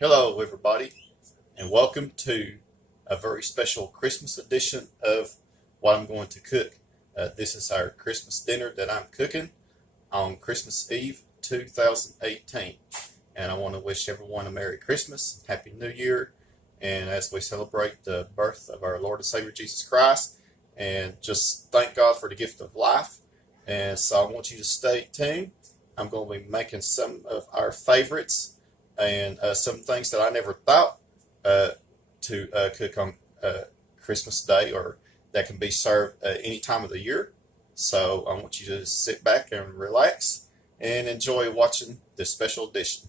Hello, everybody, and welcome to a very special Christmas edition of what I'm going to cook. This is our Christmas dinner that I'm cooking on Christmas Eve 2018. And I want to wish everyone a Merry Christmas, Happy New Year, and as we celebrate the birth of our Lord and Savior Jesus Christ, and just thank God for the gift of life. And so I want you to stay tuned. I'm going to be making some of our favorites and some things that I never thought to cook on Christmas Day, or that can be served any time of the year. So I want you to sit back and relax and enjoy watching this special edition.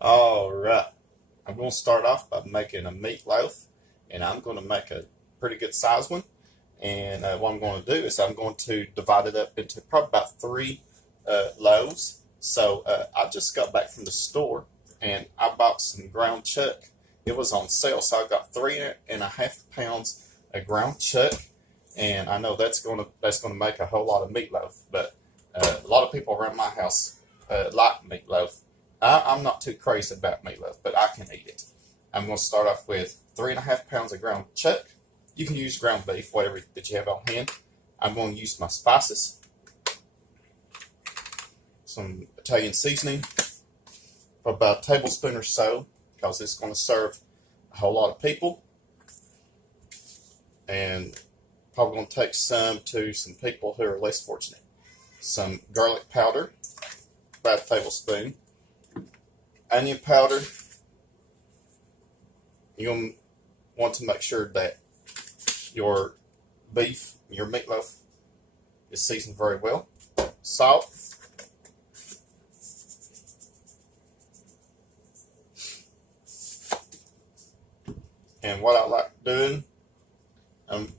All right, I'm going to start off by making a meatloaf, and I'm going to make a pretty good size one. And what I'm going to do is I'm going to divide it up into probably about three loaves. So I just got back from the store and I bought some ground chuck. It was on sale, so I got 3.5 pounds of ground chuck, and I know that's gonna make a whole lot of meatloaf. But a lot of people around my house like meatloaf. I'm not too crazy about meatloaf, but I can eat it. I'm going to start off with 3.5 pounds of ground chuck. You can use ground beef, whatever that you have on hand. I'm going to use my spices, some Italian seasoning, for about a tablespoon or so, because it's going to serve a whole lot of people. And probably going to take some to some people who are less fortunate. Some garlic powder, about a tablespoon. Onion powder. You're going to want to make sure that your beef, your meatloaf, is seasoned very well. Salt. And what I like doing, I'm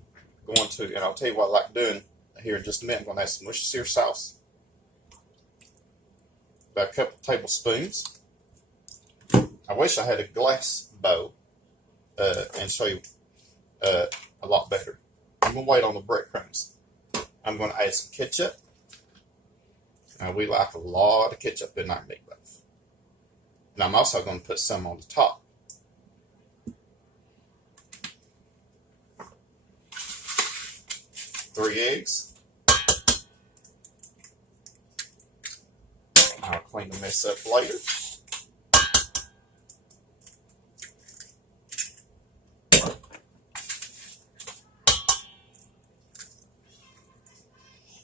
going to, and I'll tell you what I like doing here in just a minute. I'm going to add some Worcestershire sauce, about a couple tablespoons. I wish I had a glass bowl and show you a lot better. I'm going to wait on the breadcrumbs. I'm going to add some ketchup. We like a lot of ketchup in our meatloaf. And I'm also going to put some on the top. 3 eggs. I'll clean the mess up later.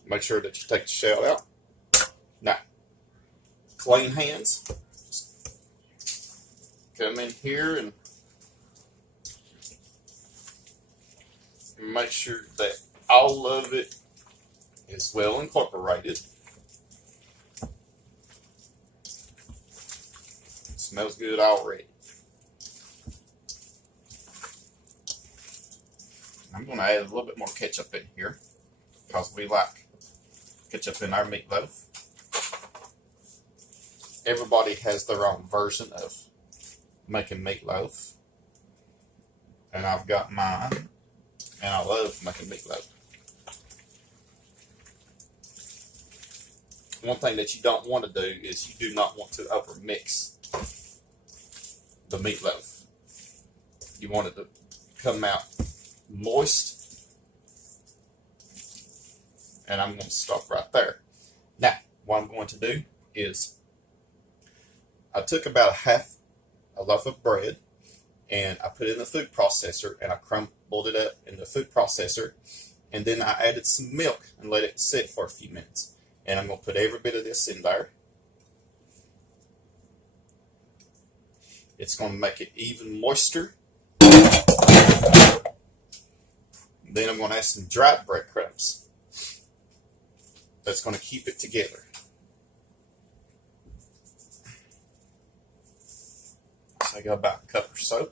Make sure that you take the shell out. Now, clean hands. Come in here and make sure that all of it is well incorporated. It smells good already. I'm going to add a little bit more ketchup in here because we like ketchup in our meatloaf. Everybody has their own version of making meatloaf, and I've got mine, and I love making meatloaf. One thing that you don't want to do is you do not want to over mix the meatloaf. You want it to come out moist. And I'm going to stop right there. Now, what I'm going to do is I took about a loaf of bread and I put it in the food processor and I crumbled it up in the food processor, and then I added some milk and let it sit for a few minutes. And I'm going to put every bit of this in there. It's going to make it even moister. Then I'm going to add some dried breadcrumbs. That's going to keep it together. So I got about a cup or so.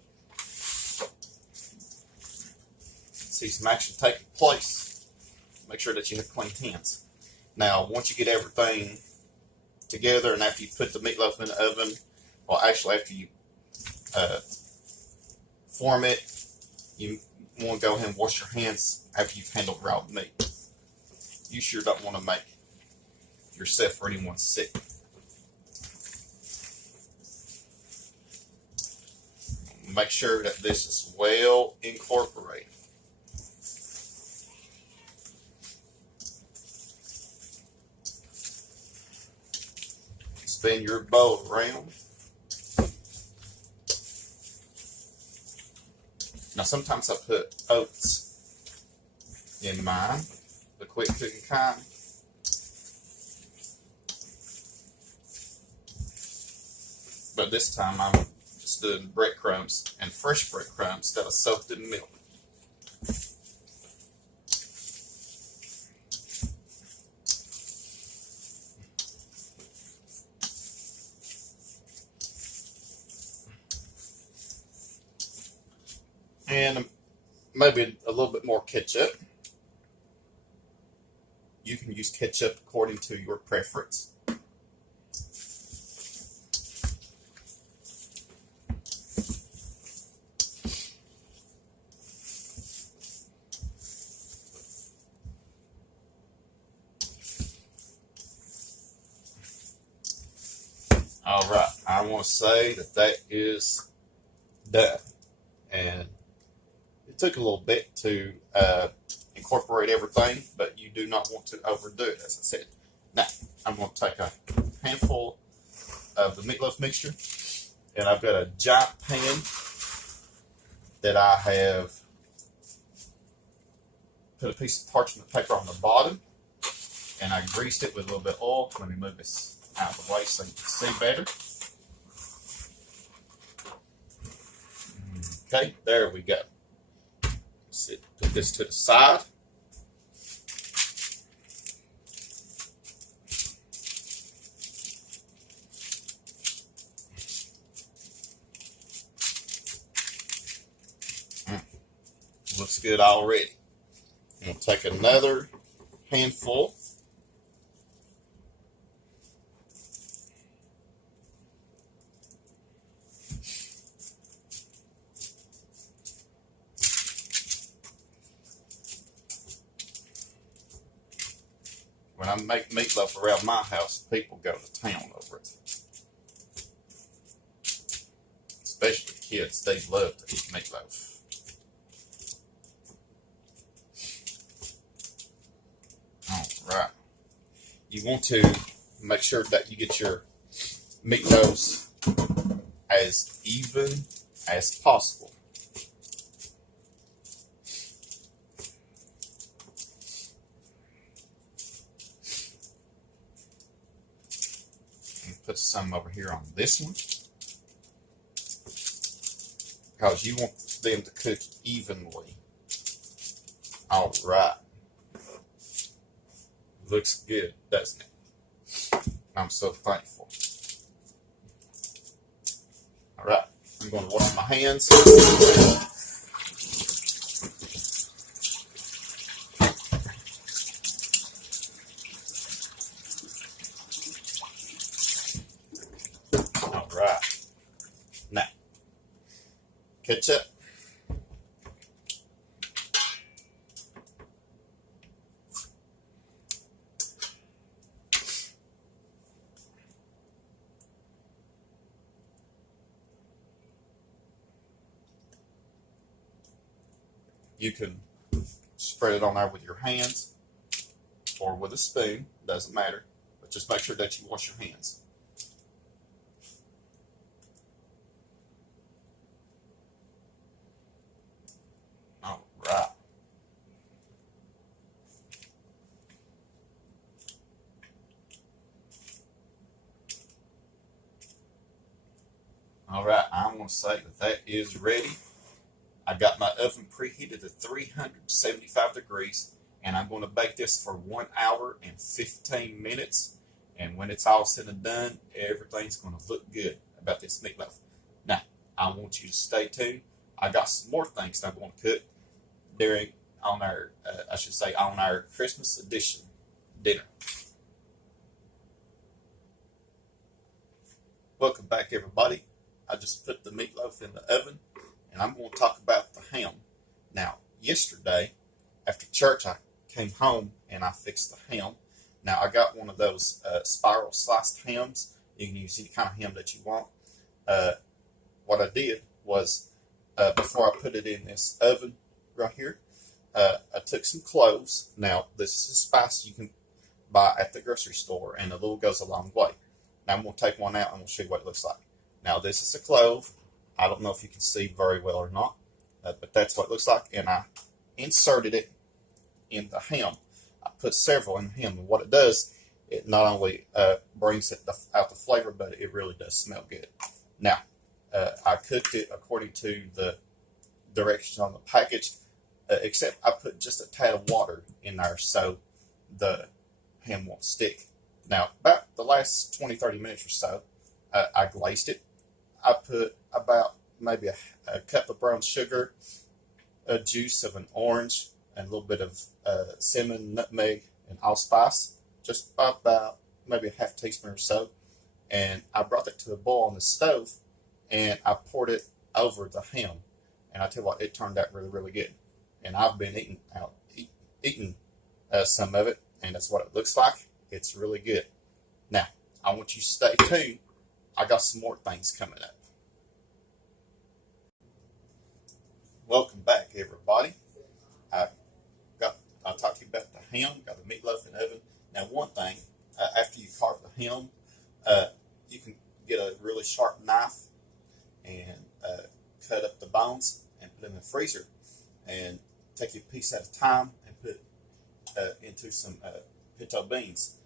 See some action taking place. Make sure that you have clean hands. Now, once you get everything together, and after you put the meatloaf in the oven, well, actually after you form it, you want to go ahead and wash your hands after you've handled raw meat. You sure don't want to make yourself or anyone sick make sure that this is well incorporated. Spin your bowl around. Now sometimes I put oats in mine, the quick cooking kind. But this time I'm just doing breadcrumbs, and fresh breadcrumbs that are soaked in milk. And maybe a little bit more ketchup. You can use ketchup according to your preference. All right, I want to say that is done. And it took a little bit to incorporate everything, but you do not want to overdo it, as I said. Now, I'm going to take a handful of the meatloaf mixture, and I've got a giant pan that I have put a piece of parchment paper on the bottom, and I greased it with a little bit of oil. Let me move this out of the way so you can see better. Okay, there we go. Put this to the side. Looks good already. I'm going to take another handful. When I make meatloaf around my house, people go to town over it. Especially kids, they love to eat meatloaf. Alright. You want to make sure that you get your meatloaves as even as possible. Put some over here on this one, because you want them to cook evenly. All right. Looks good, doesn't it? I'm so thankful. All right. I'm going to wash my hands. All right. Now, ketchup. You can spread it on there with your hands or with a spoon, doesn't matter, but just make sure that you wash your hands. All right. All right, I'm going to say that is ready. I got my oven preheated to 375 degrees, and I'm going to bake this for 1 hour and 15 minutes. And when it's all said and done, everything's going to look good about this meatloaf. Now, I want you to stay tuned. I got some more things that I'm going to cook on our Christmas edition dinner. Welcome back, everybody. I just put the meatloaf in the oven, and I'm going to talk about the ham. Now, yesterday, after church, I came home and I fixed the ham. Now, I got one of those spiral sliced hams. You can use any kind of ham that you want. What I did was before I put it in this oven right here, I took some cloves. Now, this is a spice you can buy at the grocery store, and a little goes a long way. Now, I'm going to take one out and I'm going to show you what it looks like. Now, this is a clove. I don't know if you can see very well or not, but that's what it looks like. And I inserted it in the ham. I put several in the ham, and what it does, it not only brings out the flavor, but it really does smell good. Now, I cooked it according to the directions on the package, except I put just a tad of water in there so the ham won't stick. Now, about the last 20-30 minutes or so, I glazed it. I put about maybe a cup of brown sugar, a juice of an orange, and a little bit of cinnamon, nutmeg, and allspice, just about maybe a half teaspoon or so. And I brought it to a boil on the stove, and I poured it over the ham. And I tell you what, it turned out really, really good. And I've been eating some of it, and that's what it looks like. It's really good. Now, I want you to stay tuned. I got some more things coming up. Welcome back, everybody. I talked to you about the ham. Got the meatloaf in the oven. Now, one thing, after you carve the ham, you can get a really sharp knife and cut up the bones and put them in the freezer, and take a piece at a time and put into some pinto beans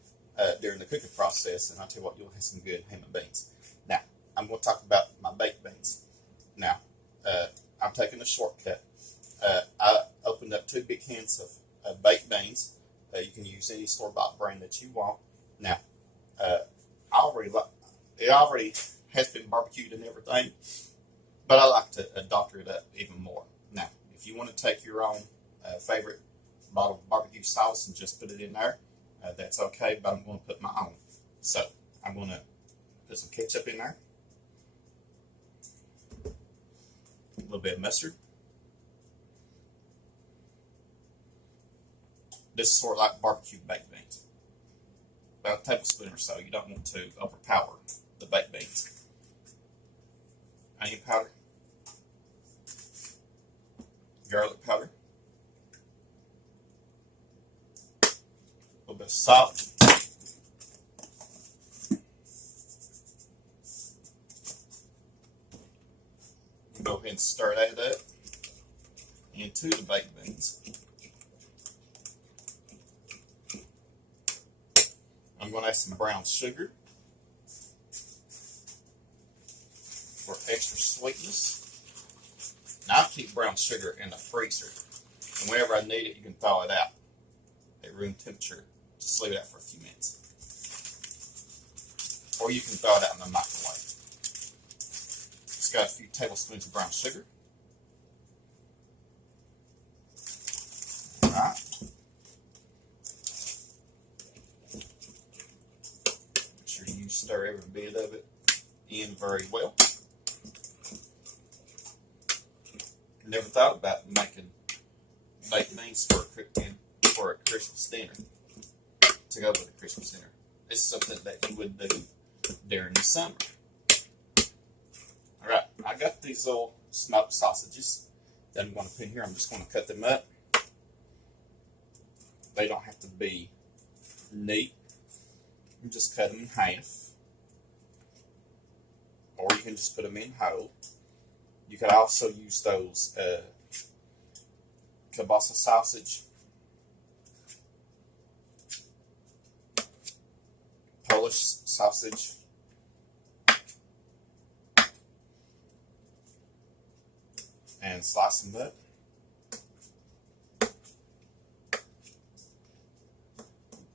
during the cooking process, and I'll tell you what, you'll have some good ham and beans. Now, I'm going to talk about my baked beans. Now, I'm taking a shortcut. I opened up 2 big cans of baked beans. You can use any store-bought brand that you want. Now, it already has been barbecued and everything, but I like to doctor it up even more. Now, if you want to take your own favorite bottle of barbecue sauce and just put it in there, that's okay, but I'm going to put my own. So, I'm going to put some ketchup in there, a little bit of mustard. This is sort of like barbecue baked beans. About a tablespoon or so. You don't want to overpower the baked beans. Onion powder. Garlic powder. A little bit of salt. Go ahead and stir that up into the baked beans. I'm going to add some brown sugar for extra sweetness. Now, I keep brown sugar in the freezer, and whenever I need it, you can thaw it out at room temperature. Just leave it out for a few minutes. Or you can thaw it out in the microwave. Just got a few tablespoons of brown sugar. All right. You stir every bit of it in very well. Never thought about making baked beans for a Christmas dinner, to go with a Christmas dinner. It's something that you would do during the summer. All right, I got these little smoked sausages that I'm going to put in here. I'm just going to cut them up. They don't have to be neat. You just cut them in half, or you can just put them in whole. You could also use those kielbasa sausage, Polish sausage, and slice them up.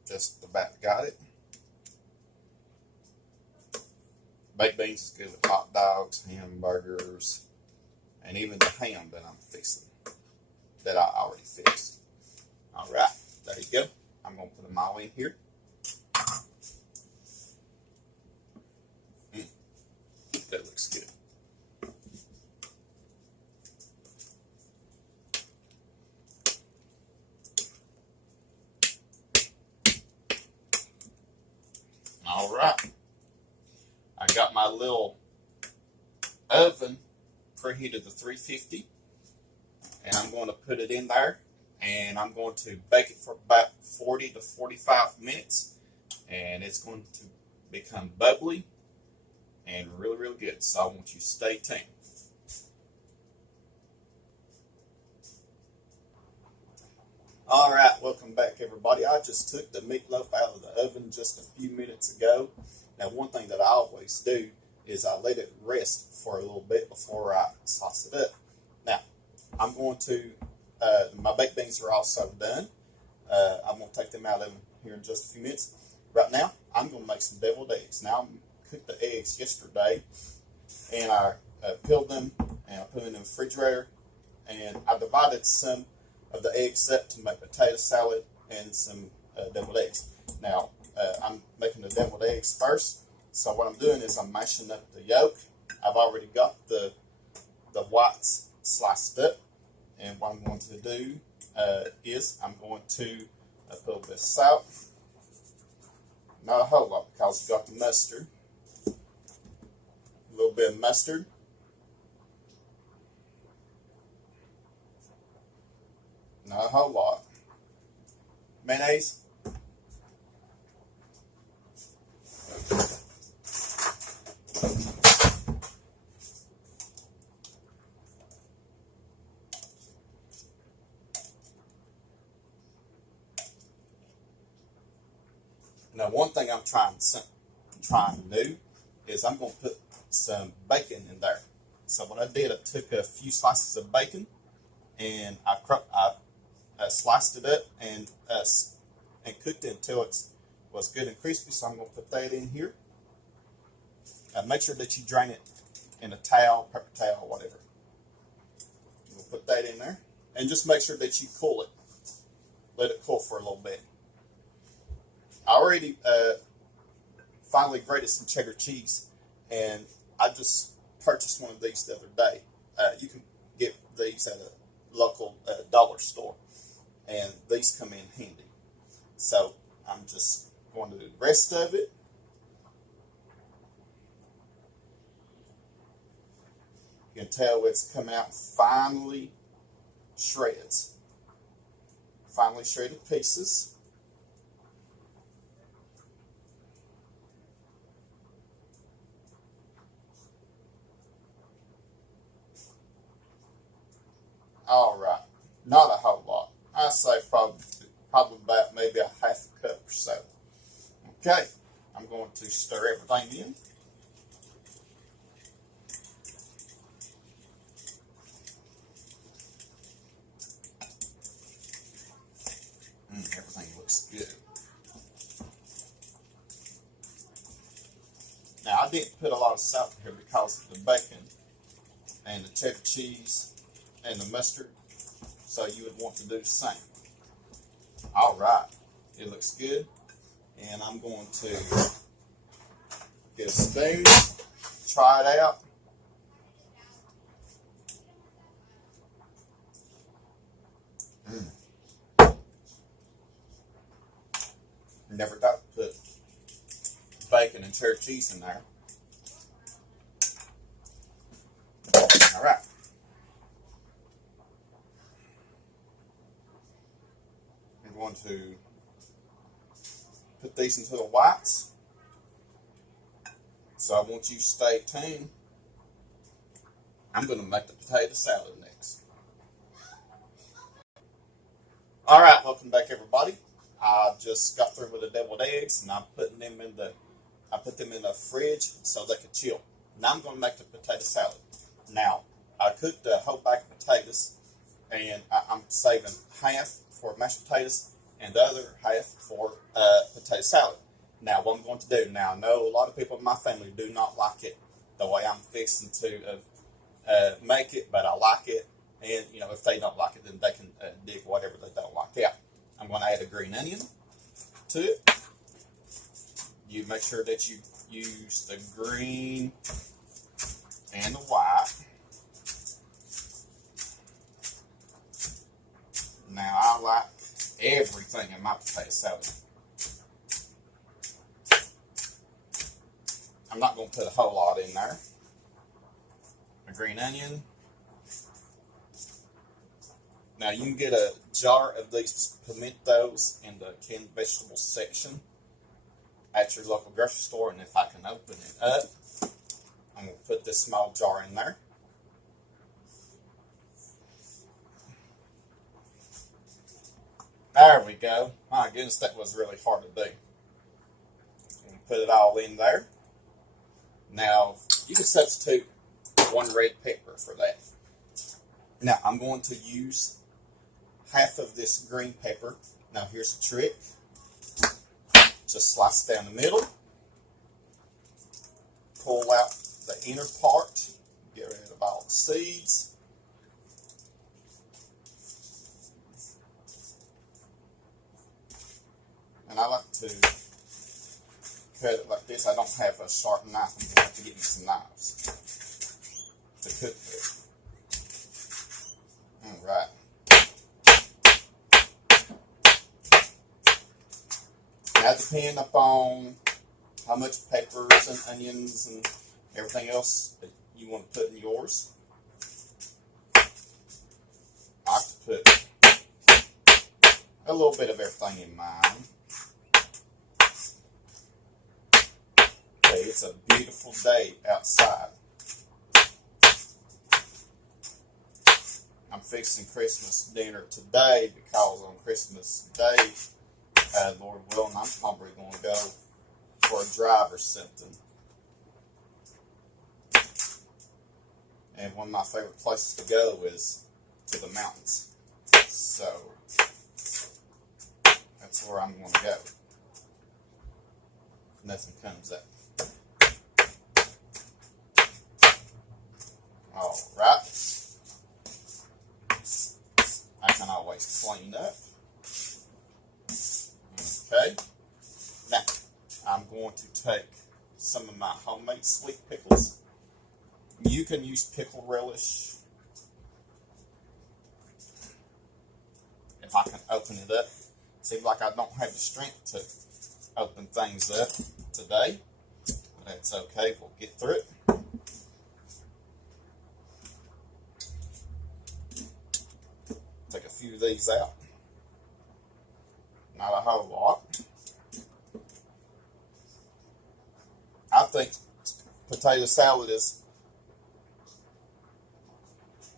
Just about got it. Baked beans is good with hot dogs, hamburgers, and even the ham that I'm fixing, that I already fixed. All right, there you go. I'm going to put them all in here. That looks good. All right. I got my little oven preheated to 350, and I'm going to put it in there, and I'm going to bake it for about 40 to 45 minutes, and it's going to become bubbly and really, really good. So I want you to stay tuned. All right, welcome back, everybody. I just took the meatloaf out of the oven just a few minutes ago. Now, one thing that I always do is I let it rest for a little bit before I sauce it up. Now, I'm going to, my baked beans are also done. I'm going to take them out of them here in just a few minutes. Right now, I'm going to make some deviled eggs. Now, I cooked the eggs yesterday, and I peeled them, and I put them in the refrigerator, and I divided some of the eggs up to make potato salad and some deviled eggs. Now, I'm making the deviled eggs first. So what I'm doing is I'm mashing up the yolk. I've already got the whites sliced up. And what I'm going to do is I'm going to put a little bit of salt. Not a whole lot because we've got the mustard. A little bit of mustard. Not a whole lot. Mayonnaise. Now, one thing I'm trying to do is I'm going to put some bacon in there. So what I did, I took a few slices of bacon and I sliced it up and cooked it until it was good and crispy. So I'm going to put that in here. Make sure that you drain it in a towel, paper towel, whatever. We'll put that in there. And just make sure that you cool it. Let it cool for a little bit. I already finally grated some cheddar cheese, and I just purchased one of these the other day. You can get these at a local dollar store, and these come in handy. So I'm just going to do the rest of it. You can tell it's come out finely shreds, finely shredded pieces. All right, not a whole lot. I say probably about maybe a half a cup or so. Okay, I'm going to stir everything in. Everything looks good. Now, I didn't put a lot of salt in here because of the bacon and the cheddar cheese and the mustard, so you would want to do the same. All right, it looks good, and I'm going to get a spoon, try it out. Never thought to put bacon and cheddar cheese in there. All right. I'm going to put these into the whites. So I want you to stay tuned. I'm going to make the potato salad next. All right, welcome back, everybody. I just got through with the deviled eggs, and I put them in the fridge so they could chill. Now I'm going to make the potato salad. Now, I cooked a whole bag of potatoes, and I'm saving half for mashed potatoes and the other half for potato salad. Now, what I'm going to do, now I know a lot of people in my family do not like it the way I'm fixing to make it, but I like it. And, you know, if they don't like it, then they can dig whatever they don't like out. I'm going to add a green onion to it. You make sure that you use the green and the white. Now, I like everything in my potato salad. I'm not going to put a whole lot in there. A green onion. Now you can get a jar of these pimentos in the canned vegetables section at your local grocery store, and if I can open it up, I'm going to put this small jar in there. There we go. My goodness, that was really hard to do. And put it all in there. Now, you can substitute 1 red pepper for that. Now, I'm going to use half of this green pepper. Now, here's the trick. Just slice it down the middle. Pull out the inner part. Get rid of all the seeds. And I like to cut it like this. I don't have a sharp knife. I'm going to have to get me some knives to cook with. Alright. Now, depending upon how much peppers and onions and everything else that you want to put in yours, I like to put a little bit of everything in mine. Okay, it's a beautiful day outside. I'm fixing Christmas dinner today because on Christmas Day, Lord willing, I'm probably going to go for a drive or something. And one of my favorite places to go is to the mountains. So, that's where I'm going to go. If nothing comes up. Alright. I can always clean up. Okay. Now, I'm going to take some of my homemade sweet pickles. You can use pickle relish. If I can open it up. Seems like I don't have the strength to open things up today. But that's okay. We'll get through it. Take a few of these out. Not a whole lot. I think potato salad is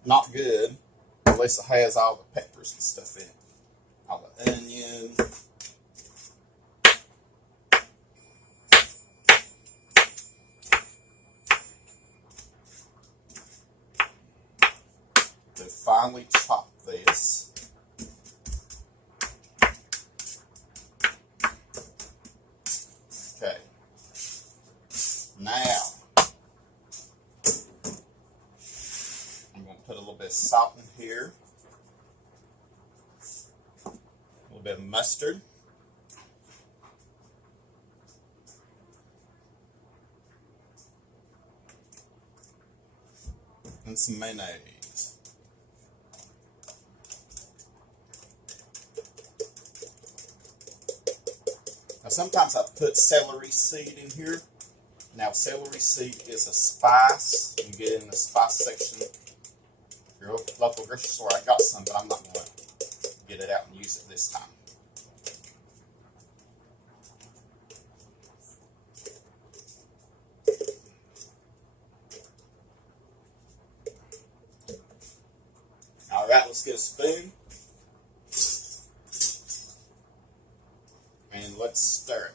not good unless it has all the peppers and stuff in it. All the onion. To finely chop this. Okay. Now, I'm going to put a little bit of salt in here. A little bit of mustard. And some mayonnaise. Now, sometimes I put celery seed in here. Now, celery seed is a spice. You can get it in the spice section of your local grocery store. I got some, but I'm not going to get it out and use it this time. Alright, let's get a spoon. And let's stir it.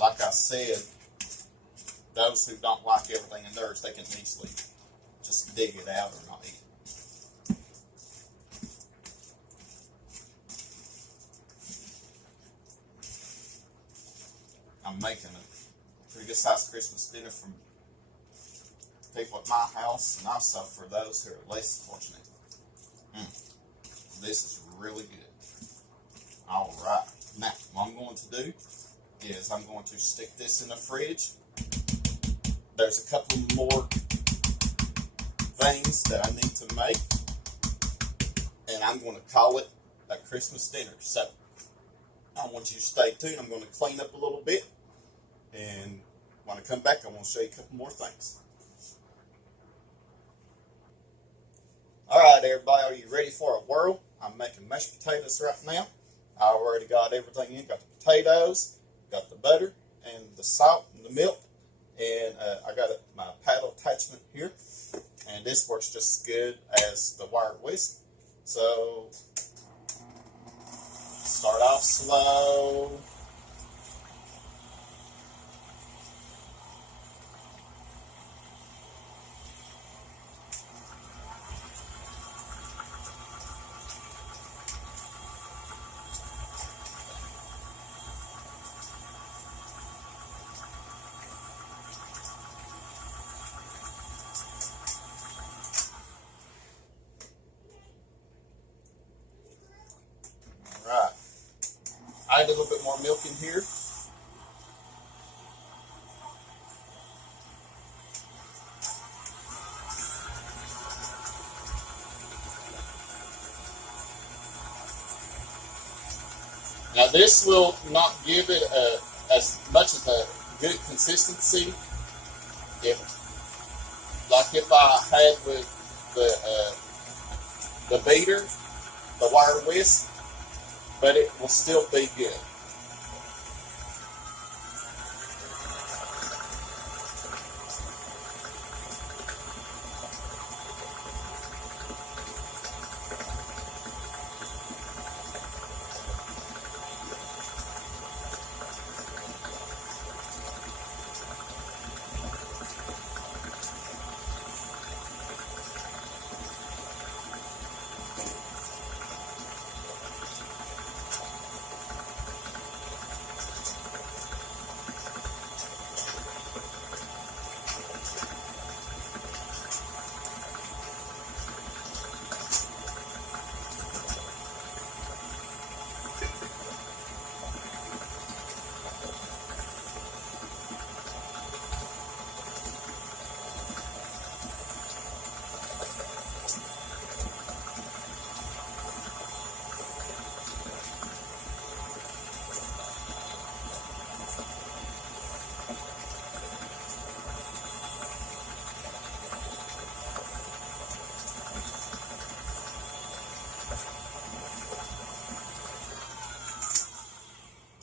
Like I said, those who don't like everything in theirs, they can easily just dig it out or not eat it. I'm making a pretty good sized Christmas dinner for people at my house and also for those who are less fortunate. This is really good. Alright, now what I'm going to do is I'm going to stick this in the fridge. There's a couple more things that I need to make, and I'm going to call it a Christmas dinner. So, I want you to stay tuned. I'm going to clean up a little bit, and when I come back, I want to show you a couple more things. All right, everybody, are you ready for a whirl? I'm making mashed potatoes right now. I already got everything in. Got the potatoes, got the butter, and the salt and the milk, and I got my paddle attachment here, and this works just as good as the wire whisk. So start off slow. All right. I add a little bit more milk in here. Now this will not give it as much of a good consistency if I had with the beater, the wire whisk, but it will still be good.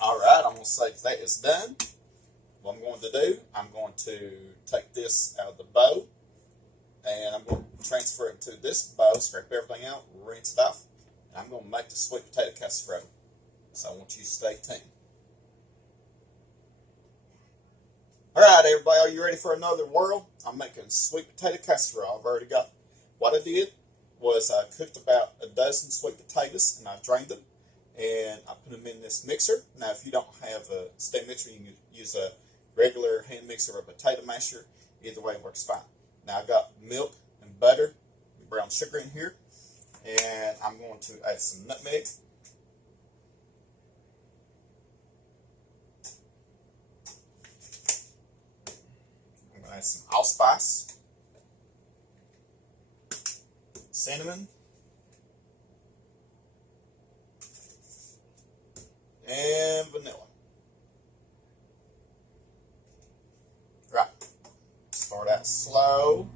Alright, I'm going to say that is done. What I'm going to do, I'm going to take this out of the bowl, and I'm going to transfer it to this bowl, scrape everything out, rinse it off, and I'm going to make the sweet potato casserole. So I want you to stay tuned. Alright, everybody, are you ready for another whirl? I'm making sweet potato casserole. I've already got, what I did was I cooked about a dozen sweet potatoes, and I drained them, and I put them in this mixer. Now, if you don't have a stand mixer, you can use a regular hand mixer or a potato masher. Either way works fine. Now, I've got milk and butter and brown sugar in here, and I'm going to add some nutmeg. I'm going to add some allspice, cinnamon, and vanilla. Right. Start out slow.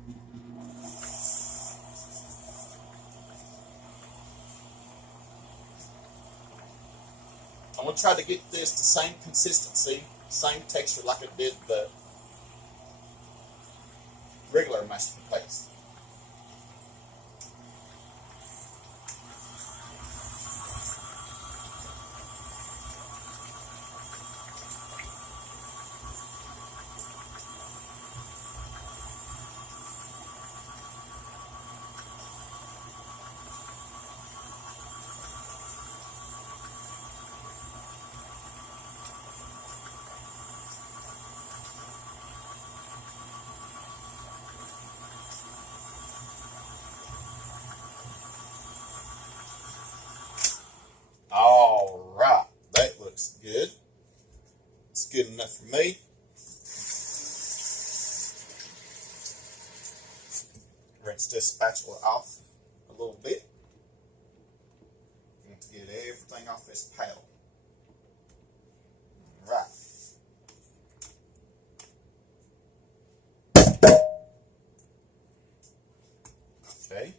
I'm going to try to get this the same consistency, same texture like I did the regular mashed potatoes. All right, that looks good. It's good enough for me. Rinse this spatula off a little bit. I want to get everything off this paddle. Okay,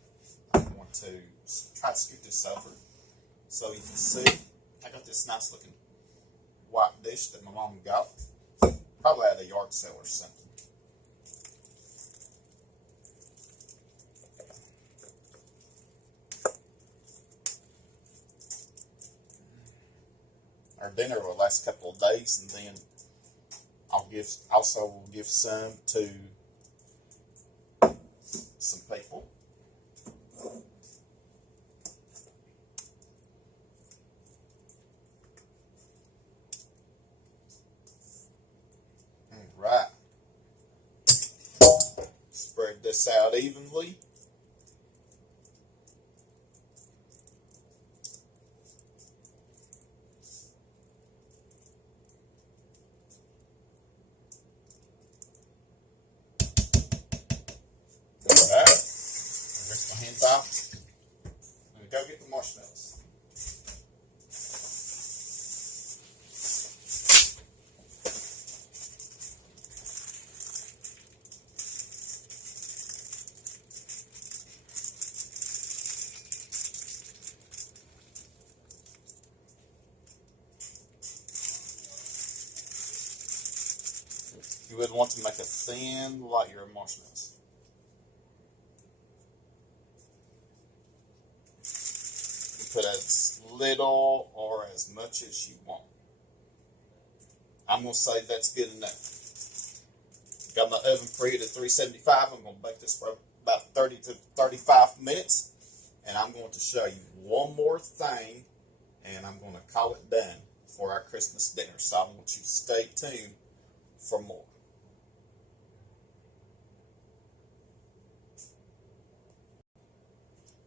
I'm going to try to scoot this over so you can see. I got this nice looking white dish that my mom got, probably at a yard sale or something. Our dinner will last a couple of days, and then I'll also give some to some people. Right. Spread this out evenly. Alright. Rinse my hands off. I'm going to go get the marshmallows. You would want to make a thin layer of marshmallows. You put as little or as much as you want. I'm going to say that's good enough. Got my oven preheated at 375. I'm going to bake this for about 30 to 35 minutes. And I'm going to show you one more thing, and I'm going to call it done for our Christmas dinner. So I want you to stay tuned for more.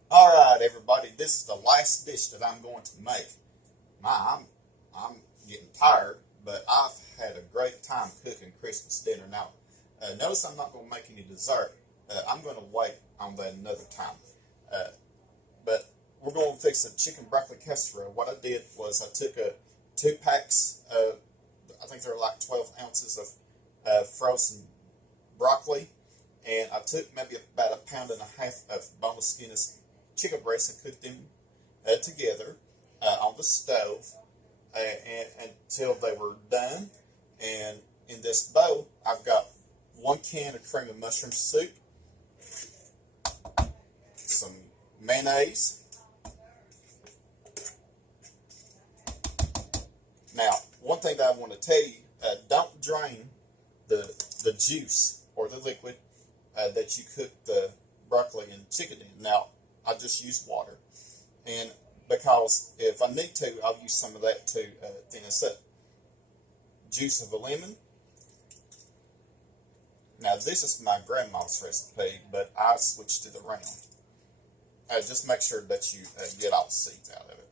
All right, everybody, this is the last dish that I'm going to make. I'm getting tired, but I've had a great time cooking Christmas dinner. Now, notice I'm not going to make any dessert. I'm going to wait on that another time. But we're going to fix a chicken broccoli casserole. What I did was I took 2 packs of, I think they're like 12 ounces of frozen broccoli, and I took maybe about 1.5 pounds of boneless skinless chicken breasts and cooked them together on the stove until they were done. And in this bowl, I've got 1 can of cream of mushroom soup, some mayonnaise. Now, one thing that I want to tell you, don't drain the juice or the liquid that you cook the broccoli and chicken in. Now, I just use water, and because if I need to, I'll use some of that to thin this up. Juice of a lemon. Now, this is my grandma's recipe, but I switched it around. Just make sure that you get all the seeds out of it.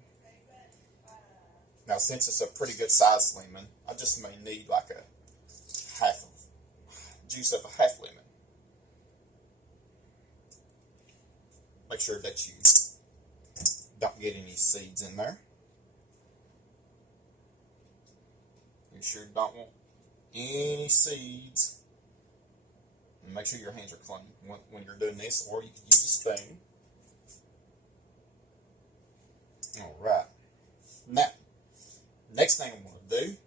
Now, since it's a pretty good sized lemon, I just may need like juice of a half lemon. Make sure that you don't get any seeds in there. You sure don't want any seeds. And make sure your hands are clean when you're doing this, or you can use a spoon. All right. Now, next thing I'm going to do,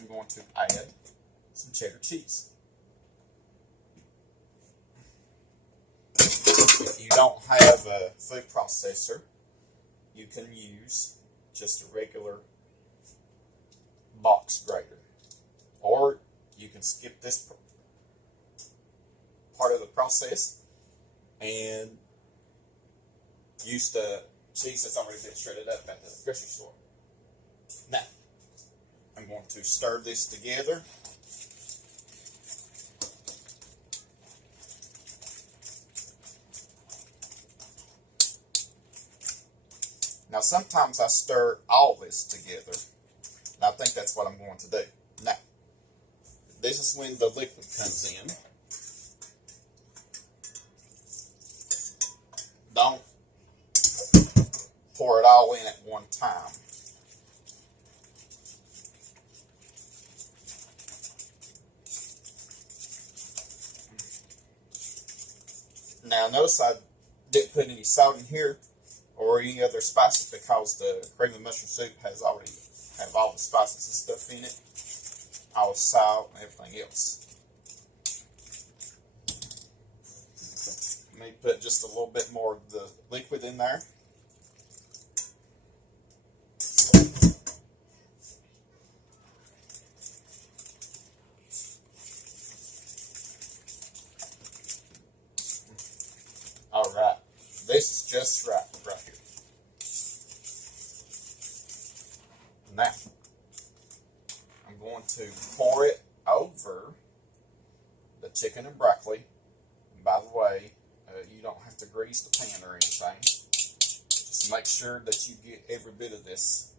I'm going to add some cheddar cheese. If you don't have a food processor, you can use just a regular box grater. Or you can skip this part of the process and use the cheese that's already been shredded up at the grocery store. Now, I'm going to stir this together. Now, sometimes I stir all this together, and I think that's what I'm going to do. Now, this is when the liquid comes in. Don't pour it all in at one time. Now, notice I Didn't put any salt in here or any other spices because the cream of mushroom soup has already have all the spices and stuff in it, all the salt and everything else. Let me put just a little bit more of the liquid in there. All right, this is just right here. Now, I'm going to pour it over the chicken and broccoli. And by the way, you don't have to grease the pan or anything. Just make sure that you get every bit of this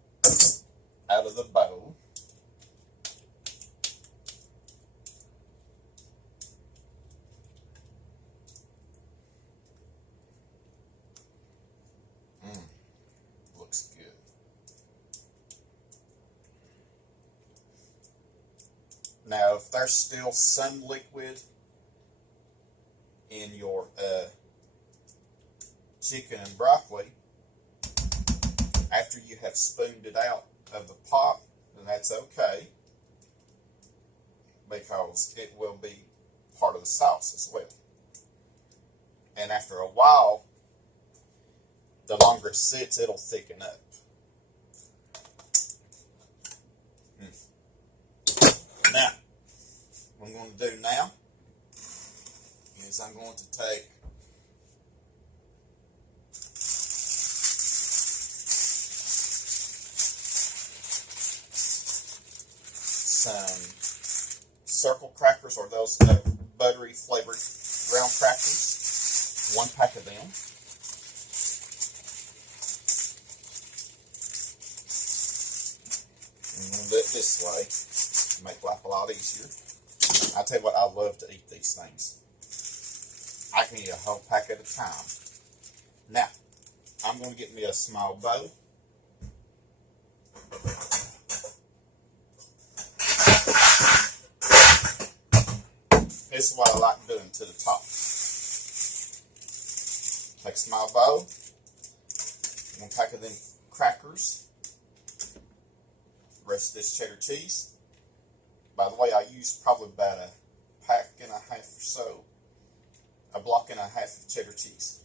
out of the bowl. Looks good. Now, if there's still some liquid in your chicken and broccoli, after you have spooned it out of the pot, then that's okay, because it will be part of the sauce as well. And after a while, the longer it sits, it'll thicken up. Now, what I'm going to do now is I'm going to take some circle crackers, or those buttery flavored brown crackers, 1 pack of them. I'm going to do it this way to make life a lot easier. I'll tell you what, I love to eat these things. I can eat a whole pack at a time. Now, I'm going to get me a small bowl. This is what I like doing to the top. Take a small bowl, 1 pack of them crackers, the rest of this cheddar cheese. By the way, I used probably about a pack and a half or so, a block and a half of cheddar cheese.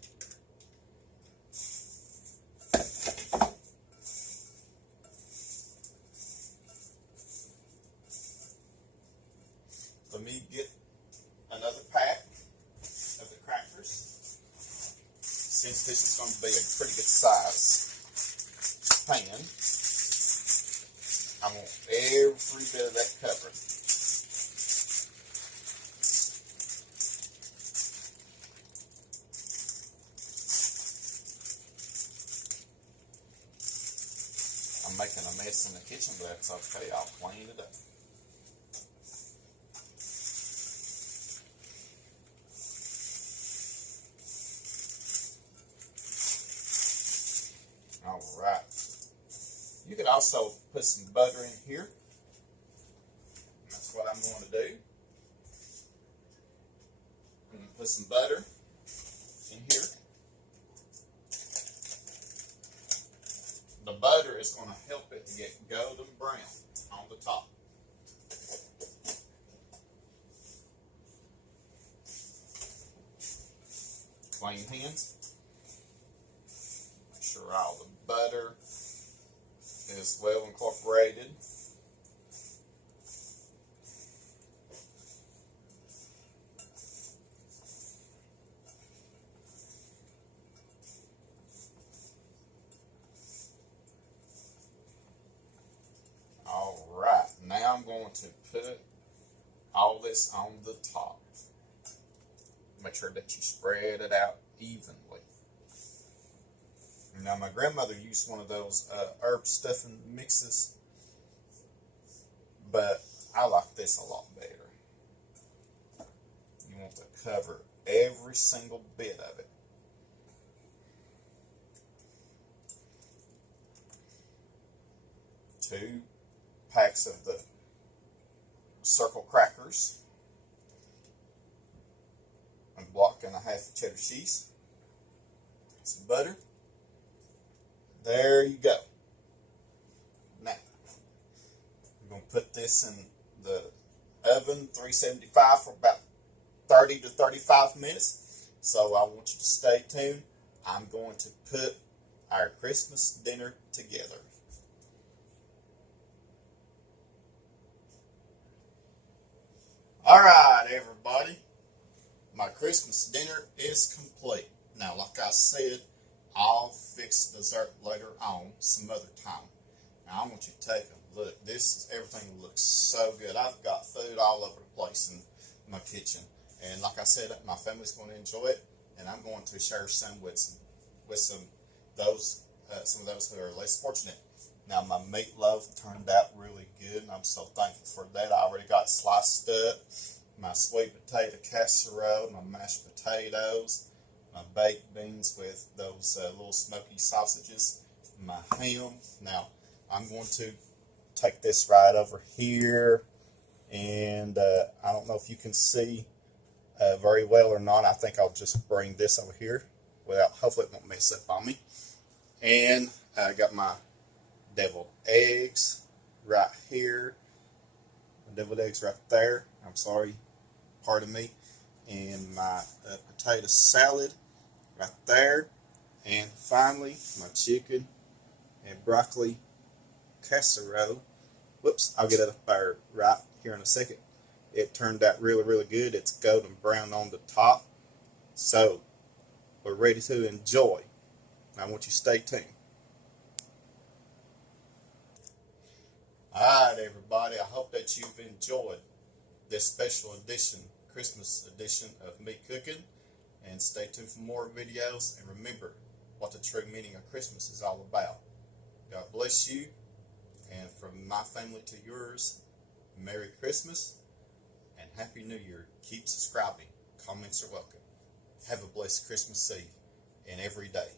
Let me get another pack of the crackers. Since this is going to be a pretty good size pan, I want every bit of that covered. I'm making a mess in the kitchen, but that's okay. I'll clean it up. Alright. You could also put some butter in here. That's what I'm going to do. I'm going to put some butter in here. The butter is going to help it to get golden brown on the top. Clean hands. Make sure all the butter is well incorporated. Alright, now I'm going to put all this on the top. Make sure that you spread it out evenly. Now, my grandmother used one of those herb stuffing mixes, but I like this a lot better. You want to cover every single bit of it. Two packs of the circle crackers, a block and a half of cheddar cheese. some butter. There you go. Now, we're going to put this in the oven, 375, for about 30 to 35 minutes. So I want you to stay tuned. I'm going to put our Christmas dinner together. All right, everybody. My Christmas dinner is complete. Now, like I said, I'll fix dessert later on, some other time. Now, I want you to take a look. Everything looks so good. I've got food all over the place in my kitchen. And like I said, my family's going to enjoy it. And I'm going to share some with some of those who are less fortunate. Now, my meatloaf turned out really good, and I'm so thankful for that. I already got sliced up my sweet potato casserole, my mashed potatoes, my baked beans with those little smoky sausages, my ham. Now, I'm going to take this right over here, and I don't know if you can see very well or not. I think I'll just bring this over here hopefully it won't mess up on me. And I got my deviled eggs right here, deviled eggs right there. I'm sorry, pardon me. And my potato salad right there. And finally, my chicken and broccoli casserole. Whoops, I'll get it up there right here in a second. It turned out really, really good. It's golden brown on the top. So, we're ready to enjoy. I want you to stay tuned. Alright, everybody, I hope that you've enjoyed this special edition, Christmas edition of me cooking. And stay tuned for more videos. And remember what the true meaning of Christmas is all about. God bless you. And from my family to yours, Merry Christmas and Happy New Year. Keep subscribing. Comments are welcome. Have a blessed Christmas Eve and every day.